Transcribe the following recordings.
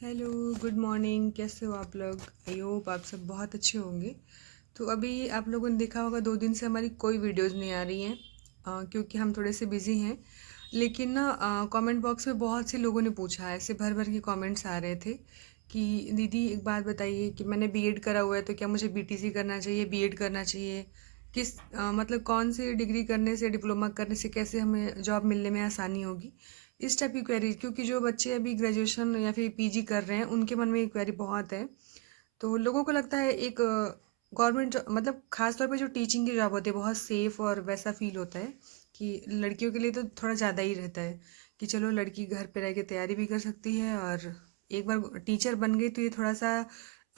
Hello, good morning. कैसे हो आप लोग? आई होप आप सब बहुत अच्छे होंगे। तो अभी आप लोगों ने देखा होगा 2 दिन से हमारी कोई वीडियोस नहीं आ रही हैं, क्योंकि हम थोड़े से बिजी हैं। लेकिन ना कमेंट बॉक्स में बहुत से लोगों ने पूछा, ऐसे भर भर के कमेंट्स आ रहे थे कि दीदी एक बात बताइए कि मैंने बीएड करा हुआ है तो क्या मुझे बीटीसी करना चाहिए, बीएड करना चाहिए, मतलब कौन सी डिग्री करने से, डिप्लोमा करने से कैसे हमें जॉब मिलने में आसानी होगी। इस टाइप की क्वेरी, क्योंकि जो बच्चे अभी ग्रेजुएशन या फिर पीजी कर रहे हैं उनके मन में ये क्वेरी बहुत है। तो लोगों को लगता है एक गवर्नमेंट मतलब खास तौर पे जो टीचिंग की जॉब होती है बहुत सेफ और वैसा फील होता है कि लड़कियों के लिए तो थोड़ा ज़्यादा ही रहता है कि चलो लड़की घर पे रह के तैयारी भी कर सकती है, और एक बार टीचर बन गई तो ये थोड़ा सा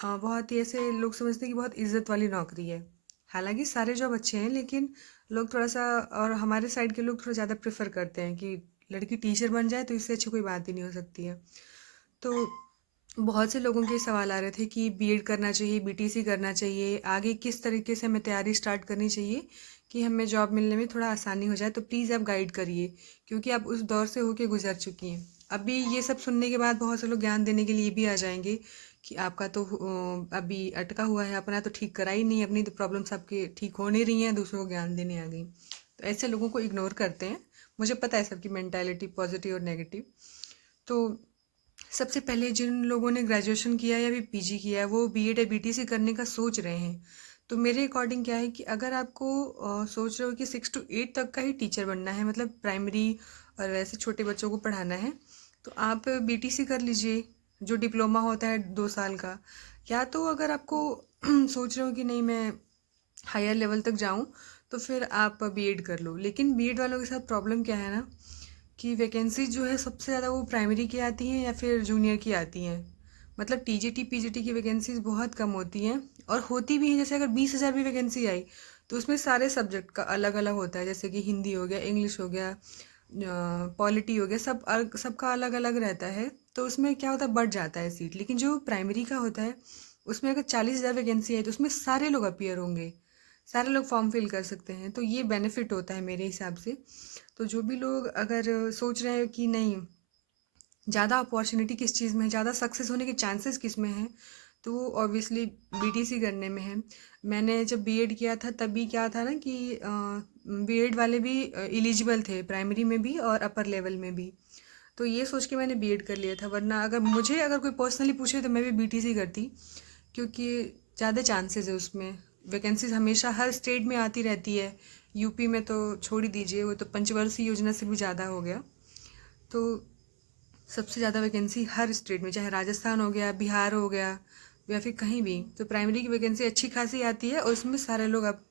बहुत ही ऐसे लोग समझते हैं कि बहुत इज्जत वाली नौकरी है। हालांकि सारे जॉब अच्छे हैं, लेकिन लोग थोड़ा सा, और हमारे साइड के लोग थोड़ा ज़्यादा प्रेफर करते हैं कि लड़की टीचर बन जाए तो इससे अच्छी कोई बात ही नहीं हो सकती है। तो बहुत से लोगों के सवाल आ रहे थे कि बीएड करना चाहिए, बीटीसी करना चाहिए, आगे किस तरीके से हमें तैयारी स्टार्ट करनी चाहिए कि हमें जॉब मिलने में थोड़ा आसानी हो जाए। तो प्लीज़ आप गाइड करिए, क्योंकि आप उस दौर से होके गुजर चुकी हैं। अभी ये सब सुनने के बाद बहुत से लोग ज्ञान देने के लिए भी आ जाएंगे कि आपका तो अभी अटका हुआ है, अपना तो ठीक करा ही नहीं, अपनी तो प्रॉब्लम्स आपके ठीक हो नहीं रही हैं, दूसरों को ज्ञान देने आ गई। तो ऐसे लोगों को इग्नोर करते हैं। मुझे पता है सबकी मेंटालिटी पॉजिटिव और नेगेटिव। तो सबसे पहले जिन लोगों ने ग्रेजुएशन किया या भी पीजी किया है वो बीएड या बीटीसी करने का सोच रहे हैं। तो मेरे अकॉर्डिंग क्या है कि अगर आपको सोच रहे हो कि 6 to 8 तक का ही टीचर बनना है, मतलब प्राइमरी और वैसे छोटे बच्चों को पढ़ाना है, तो आप बीटीसी कर लीजिए, जो डिप्लोमा होता है 2 साल का। या तो अगर आपको सोच रहे हो कि नहीं मैं हायर लेवल तक जाऊं, तो फिर आप बीएड कर लो। लेकिन बीएड वालों के साथ प्रॉब्लम क्या है ना, कि वैकेंसी जो है सबसे ज़्यादा वो प्राइमरी की आती हैं या फिर जूनियर की आती हैं। मतलब टीजीटी पीजीटी की वैकेंसीज बहुत कम होती हैं, और होती भी हैं। जैसे अगर 20,000 भी वैकेंसी आई तो उसमें सारे सब्जेक्ट का अलग अलग होता है, जैसे कि हिंदी हो गया, इंग्लिश हो गया, पॉलिटी हो गया, सबका अलग अलग रहता है। तो उसमें क्या होता है, बढ़ जाता है सीट। लेकिन जो प्राइमरी का होता है उसमें अगर 40,000 वैकेंसी है तो उसमें सारे लोग अपीयर होंगे, सारे लोग फॉर्म फिल कर सकते हैं। तो ये बेनिफिट होता है मेरे हिसाब से। तो जो भी लोग अगर सोच रहे हैं कि नहीं ज़्यादा अपॉर्चुनिटी किस चीज़ में है, ज़्यादा सक्सेस होने के चांसेस किस में हैं, तो वो ऑब्वियसली बीटीसी करने में है। मैंने जब बीएड किया था तभी क्या था ना कि बीएड वाले भी एलिजिबल थे, प्राइमरी में भी और अपर लेवल में भी। तो ये सोच के मैंने बीएड कर लिया था, वरना अगर कोई पर्सनली पूछे तो मैं भी बीटीसी करती, क्योंकि ज़्यादा चांसेस है उसमें। वैकेंसीज हमेशा हर स्टेट में आती रहती है। यूपी में तो छोड़ ही दीजिए, वो तो पंचवर्षीय योजना से भी ज़्यादा हो गया। तो सबसे ज़्यादा वैकेंसी हर स्टेट में, चाहे राजस्थान हो गया, बिहार हो गया, या फिर कहीं भी, तो प्राइमरी की वैकेंसी अच्छी खासी आती है और उसमें सारे लोग आप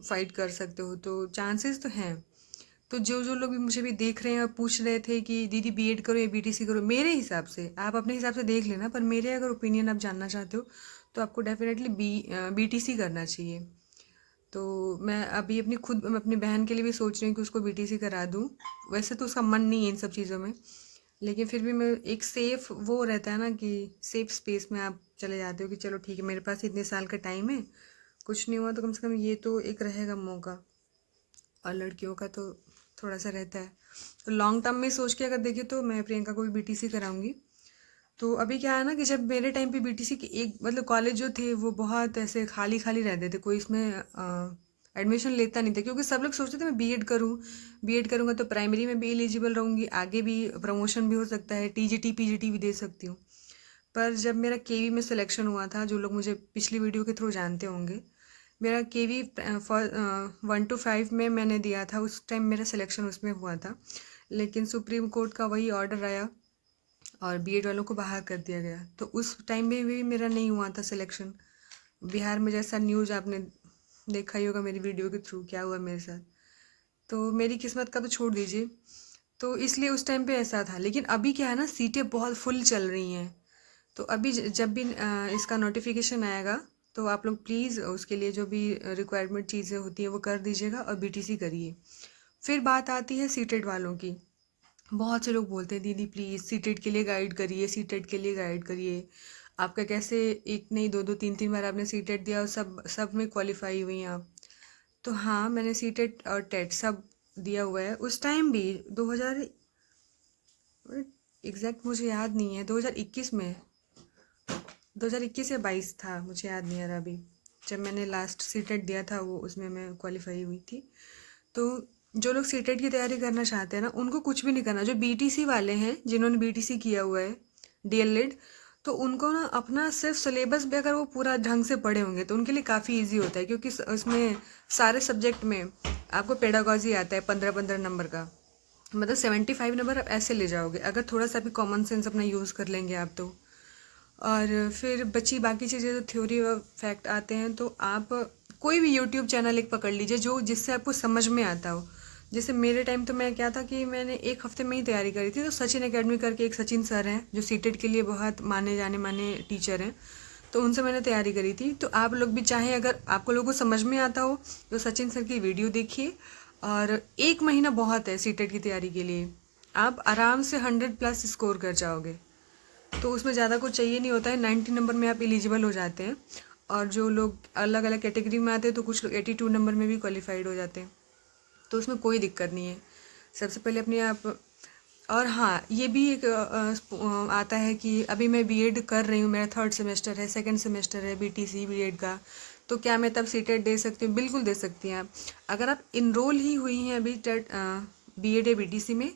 फाइट कर सकते हो। तो चांसेस तो हैं। तो जो जो लोग भी मुझे भी देख रहे हैं और पूछ रहे थे कि दीदी बीएड करो या बीटीसी करो, मेरे हिसाब से आप अपने हिसाब से देख लेना, पर मेरे अगर ओपिनियन आप जानना चाहते हो तो आपको डेफिनेटली बीटीसी करना चाहिए। तो मैं अभी अपनी बहन के लिए भी सोच रही हूँ कि उसको बीटीसी करा दूँ। वैसे तो उसका मन नहीं है इन सब चीज़ों में, लेकिन फिर भी मैं एक सेफ वो रहता है ना कि सेफ स्पेस में आप चले जाते हो कि चलो ठीक है, मेरे पास इतने साल का टाइम है, कुछ नहीं हुआ तो कम से कम ये तो एक रहेगा मौका। और लड़कियों का तो थोड़ा सा रहता है। तो लॉन्ग टर्म में सोच के अगर देखें तो मैं प्रियंका को भी बीटीसी कराऊंगी। तो अभी क्या है ना कि जब मेरे टाइम पे बीटीसी के एक मतलब कॉलेज जो थे वो बहुत ऐसे खाली खाली रहते थे, कोई इसमें एडमिशन लेता नहीं था, क्योंकि सब लोग सोचते थे मैं बीएड करूँ, बीएड करूँगा तो प्राइमरी में भी एलिजिबल रहूँगी, आगे भी प्रमोशन भी हो सकता है, टीजीटी पीजीटी भी दे सकती हूँ। पर जब मेरा केवी में सिलेक्शन हुआ था, जो लोग मुझे पिछली वीडियो के थ्रू जानते होंगे, मेरा केवी 1 to 5 में मैंने दिया था, उस टाइम मेरा सिलेक्शन उसमें हुआ था। लेकिन सुप्रीम कोर्ट का वही ऑर्डर आया और बीएड वालों को बाहर कर दिया गया, तो उस टाइम में भी मेरा नहीं हुआ था सिलेक्शन। बिहार में जैसा न्यूज़ आपने देखा ही होगा मेरी वीडियो के थ्रू क्या हुआ मेरे साथ। तो मेरी किस्मत का तो छोड़ दीजिए। तो इसलिए उस टाइम पे ऐसा था। लेकिन अभी क्या है ना, सीटें बहुत फुल चल रही हैं। तो अभी जब भी इसका नोटिफिकेशन आएगा तो आप लोग प्लीज़ उसके लिए जो भी रिक्वायरमेंट चीज़ें होती हैं वो कर दीजिएगा और बीटीसी करिए। फिर बात आती है सीटेट वालों की। बहुत से लोग बोलते हैं दीदी प्लीज़ सीटेट के लिए गाइड करिए, सीटेट के लिए गाइड करिए। आपका कैसे एक नहीं दो दो तीन तीन बार आपने सीटेट दिया और सब सब में क्वालिफाई हुई हैं आप। तो हाँ, मैंने सीटेट और टेट सब दिया हुआ है। उस टाइम भी 2000 एग्जैक्ट मुझे याद नहीं है, 2021 में, 2021 या 22 था, मुझे याद नहीं आ रहा अभी। जब मैंने लास्ट सीटेट दिया था वो, उसमें मैं क्वालिफाई हुई थी। तो जो लोग सीटेट की तैयारी करना चाहते हैं ना, उनको कुछ भी नहीं करना। जो बीटीसी वाले हैं, जिन्होंने बीटीसी किया हुआ है, डीएलएड, तो उनको ना अपना सिर्फ सिलेबस भी अगर वो पूरा ढंग से पढ़े होंगे तो उनके लिए काफ़ी इजी होता है, क्योंकि उसमें सारे सब्जेक्ट में आपको पेडागॉजी आता है 15-15 नंबर का। मतलब 75 नंबर आप ऐसे ले जाओगे अगर थोड़ा सा भी कॉमन सेंस अपना यूज़ कर लेंगे आप तो। और फिर बची बाकी चीज़ें, तो थ्योरी और फैक्ट आते हैं, तो आप कोई भी यूट्यूब चैनल एक पकड़ लीजिए जो जिससे आपको समझ में आता हो। जैसे मेरे टाइम तो मैं क्या था कि मैंने एक हफ्ते में ही तैयारी करी थी, तो सचिन एकेडमी करके एक सचिन सर हैं जो सीटेट के लिए बहुत माने जाने माने टीचर हैं, तो उनसे मैंने तैयारी करी थी। तो आप लोग भी चाहें, अगर आपको लोगों को समझ में आता हो तो सचिन सर की वीडियो देखिए। और 1 महीना बहुत है सीटेट की तैयारी के लिए, आप आराम से 100+ स्कोर कर जाओगे। तो उसमें ज़्यादा कुछ चाहिए नहीं होता है, 90 नंबर में आप एलिजिबल हो जाते हैं। और जो लोग अलग अलग कैटेगरी में आते हैं तो कुछ लोग 82 नंबर में भी क्वालिफाइड हो जाते हैं, तो उसमें कोई दिक्कत नहीं है। सबसे पहले अपने आप। और हाँ, ये भी एक आता है कि अभी मैं बीएड कर रही हूँ, मेरा 3rd सेमेस्टर है, 2nd सेमेस्टर है बीटीसी बीएड का, तो क्या मैं तब सीटेट दे सकती हूँ? बिल्कुल दे सकती हैं आप। अगर आप इनरोल ही हुई हैं अभी टेट बीएड या बीटीसी में,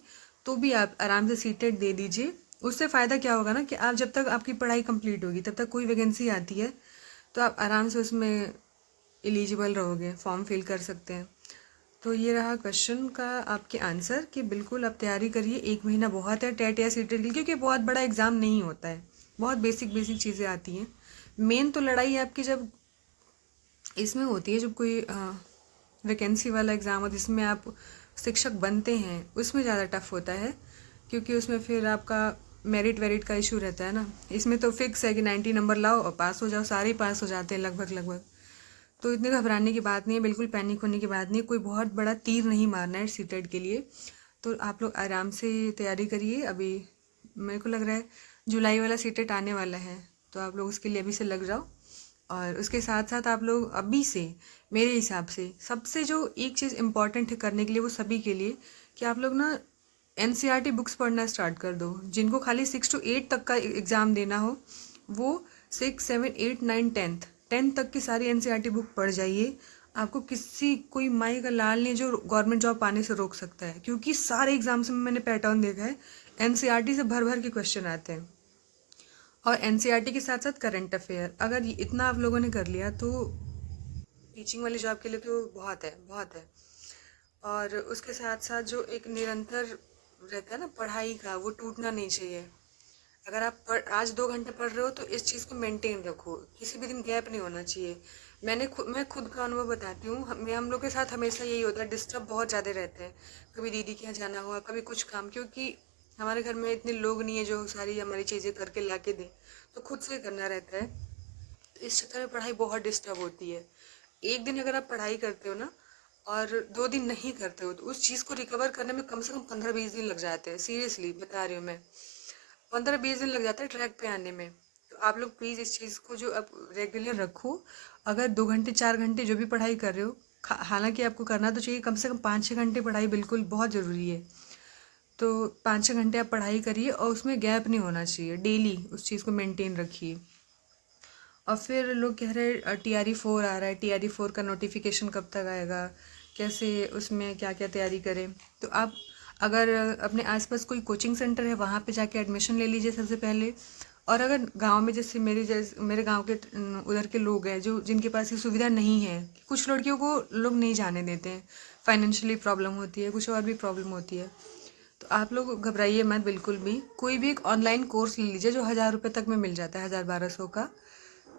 तो भी आप आराम से सीटेट दे दीजिए। उससे फ़ायदा क्या होगा ना कि आप जब तक आपकी पढ़ाई कंप्लीट होगी तब तक कोई वैकेंसी आती है तो आप आराम से उसमें एलिजिबल रहोगे, फॉर्म फिल कर सकते हैं। तो ये रहा क्वेश्चन का आपके आंसर कि बिल्कुल आप तैयारी करिए, 1 महीना बहुत है टेट या सीटेट के लिए, क्योंकि बहुत बड़ा एग्ज़ाम नहीं होता है, बहुत बेसिक बेसिक चीज़ें आती हैं। मेन तो लड़ाई आपकी जब इसमें होती है, जब कोई वैकेंसी वाला एग्ज़ाम हो जिसमें आप शिक्षक बनते हैं, उसमें ज़्यादा टफ होता है, क्योंकि उसमें फिर आपका मेरिट वेरिट का इशू रहता है ना। इसमें तो फिक्स है कि 90 नंबर लाओ और पास हो जाओ, सारे ही पास हो जाते हैं लगभग लगभग। तो इतने घबराने की बात नहीं है, बिल्कुल पैनिक होने की बात नहीं है, कोई बहुत बड़ा तीर नहीं मारना है सीटेट के लिए। तो आप लोग आराम से तैयारी करिए। अभी मेरे को लग रहा है जुलाई वाला सीटेट आने वाला है, तो आप लोग उसके लिए अभी से लग जाओ। और उसके साथ साथ आप लोग अभी से, मेरे हिसाब से सबसे जो एक चीज़ इम्पॉर्टेंट है करने के लिए वो सभी के लिए, कि आप लोग ना एनसीईआरटी बुक्स पढ़ना स्टार्ट कर दो। जिनको खाली 6 to 8 तक का एग्ज़ाम देना हो, वो 6, 7, 8, 9, 10 तक की सारी एनसीईआरटी बुक पढ़ जाइए। आपको किसी कोई माई का लाल नहीं जो गवर्नमेंट जॉब पाने से रोक सकता है, क्योंकि सारे एग्जाम्स में मैंने पैटर्न देखा है, एनसीईआरटी से भर भर के क्वेश्चन आते हैं। और एनसीईआरटी के साथ साथ करंट अफेयर, अगर इतना आप लोगों ने कर लिया तो टीचिंग वाली जॉब के लिए तो बहुत है, बहुत है। और उसके साथ साथ जो एक निरंतर रहता है ना पढ़ाई का, वो टूटना नहीं चाहिए। अगर आप आज 2 घंटे पढ़ रहे हो तो इस चीज़ को मेंटेन रखो, किसी भी दिन गैप नहीं होना चाहिए। मैं खुद का अनुभव बताती हूँ, हम लोग के साथ हमेशा यही होता है, डिस्टर्ब बहुत ज़्यादा रहते हैं। कभी दीदी के यहाँ जाना हुआ, कभी कुछ काम, क्योंकि हमारे घर में इतने लोग नहीं है जो सारी हमारी चीज़ें करके ला के दें, तो खुद से करना रहता है। तो इस चक्कर में पढ़ाई बहुत डिस्टर्ब होती है। एक दिन अगर आप पढ़ाई करते हो ना और 2 दिन नहीं करते हो, तो उस चीज़ को रिकवर करने में कम से कम 15-20 दिन लग जाते हैं, सीरियसली बता रही हूँ मैं। 15-20 दिन लग जाता है ट्रैक पे आने में। तो आप लोग प्लीज़ इस चीज़ को जो अब रेगुलर रखो। अगर 2 घंटे 4 घंटे जो भी पढ़ाई कर रहे हो, हालांकि आपको करना तो चाहिए, कम से कम 5-6 घंटे पढ़ाई बिल्कुल बहुत ज़रूरी है। तो 5-6 घंटे आप पढ़ाई करिए और उसमें गैप नहीं होना चाहिए, डेली उस चीज़ को मेंटेन रखिए। और फिर लोग कह रहे हैं TRE 4 आ रहा है, TRE 4 का नोटिफिकेशन कब तक आएगा, कैसे उसमें क्या क्या तैयारी करें। तो आप अगर अपने आसपास कोई कोचिंग सेंटर है वहाँ पे जाके एडमिशन ले लीजिए सबसे पहले। और अगर गांव में, जैसे मेरे गांव के उधर के लोग हैं जो जिनके पास ये सुविधा नहीं है, कुछ लड़कियों को लोग नहीं जाने देते हैं, फाइनेंशियली प्रॉब्लम होती है, कुछ और भी प्रॉब्लम होती है, तो आप लोग घबराइए मत बिल्कुल भी। कोई भी एक ऑनलाइन कोर्स ले लीजिए जो 1000 रुपये तक में मिल जाता है, 1000-1200 का।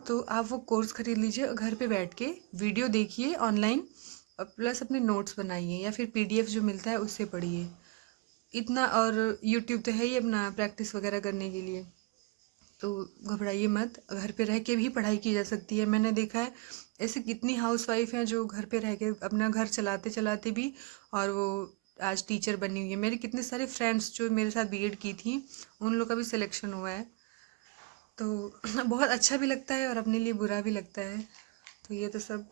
तो आप वो कोर्स खरीद लीजिए और घर पे बैठ के वीडियो देखिए ऑनलाइन, और प्लस अपने नोट्स बनाइए या फिर PDF जो मिलता है उससे पढ़िए। इतना, और यूट्यूब तो है ही अपना प्रैक्टिस वगैरह करने के लिए। तो घबराइए मत, घर पे रह के भी पढ़ाई की जा सकती है। मैंने देखा है ऐसे कितनी हाउसवाइफ हैं जो घर पे रह के अपना घर चलाते चलाते भी, और वो आज टीचर बनी हुई है। मेरे कितने सारे फ्रेंड्स जो मेरे साथ बीएड की थी, उन लोग का भी सिलेक्शन हुआ है। तो बहुत अच्छा भी लगता है और अपने लिए बुरा भी लगता है। तो ये तो सब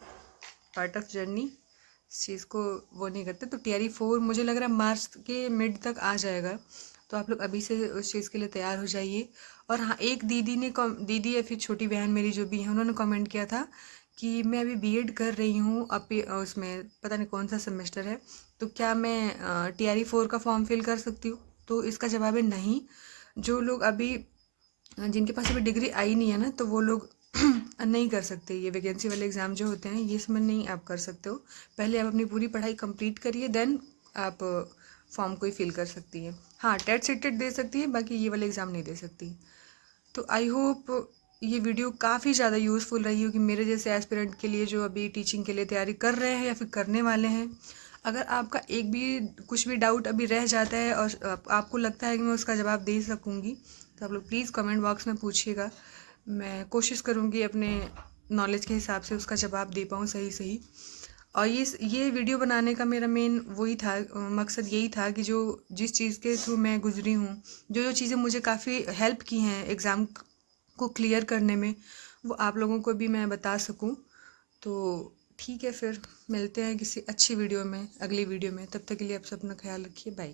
पार्ट ऑफ जर्नी, इस चीज़ को वो नहीं करते। तो TRE 4 मुझे लग रहा है मार्च के मिड तक आ जाएगा। तो आप लोग अभी से उस चीज़ के लिए तैयार हो जाइए। और हाँ, एक दीदी या फिर छोटी बहन मेरी जो भी है, उन्होंने कमेंट किया था कि मैं अभी बीएड कर रही हूँ, उसमें पता नहीं कौन सा सेमेस्टर है, तो क्या मैं TRE 4 का फॉर्म फिल कर सकती हूँ? तो इसका जवाब है नहीं। जो लोग अभी जिनके पास अभी डिग्री आई नहीं है ना, तो वो लोग नहीं कर सकते ये वैकेंसी वाले एग्ज़ाम जो होते हैं, ये इसमें नहीं आप कर सकते हो। पहले आप अपनी पूरी पढ़ाई कंप्लीट करिए, देन आप फॉर्म कोई फिल कर सकती है। हाँ, टेट सीटेट दे सकती है, बाकी ये वाले एग्ज़ाम नहीं दे सकती। तो आई होप ये वीडियो काफ़ी ज़्यादा यूज़फुल रही होगी मेरे जैसे एस्पिरेंट के लिए, जो अभी टीचिंग के लिए तैयारी कर रहे हैं या फिर करने वाले हैं। अगर आपका एक भी कुछ भी डाउट अभी रह जाता है और आपको लगता है कि मैं उसका जवाब दे सकूँगी, तो आप लोग प्लीज़ कमेंट बॉक्स में पूछिएगा। मैं कोशिश करूँगी अपने नॉलेज के हिसाब से उसका जवाब दे पाऊँ सही सही। और ये वीडियो बनाने का मेरा मेन वही था, मकसद यही था कि जो जिस चीज़ के थ्रू मैं गुजरी हूँ, जो जो चीज़ें मुझे काफ़ी हेल्प की हैं एग्ज़ाम को क्लियर करने में, वो आप लोगों को भी मैं बता सकूँ। तो ठीक है, फिर मिलते हैं किसी अच्छी वीडियो में, अगली वीडियो में। तब तक के लिए आप सब अपना ख्याल रखिए। बाय।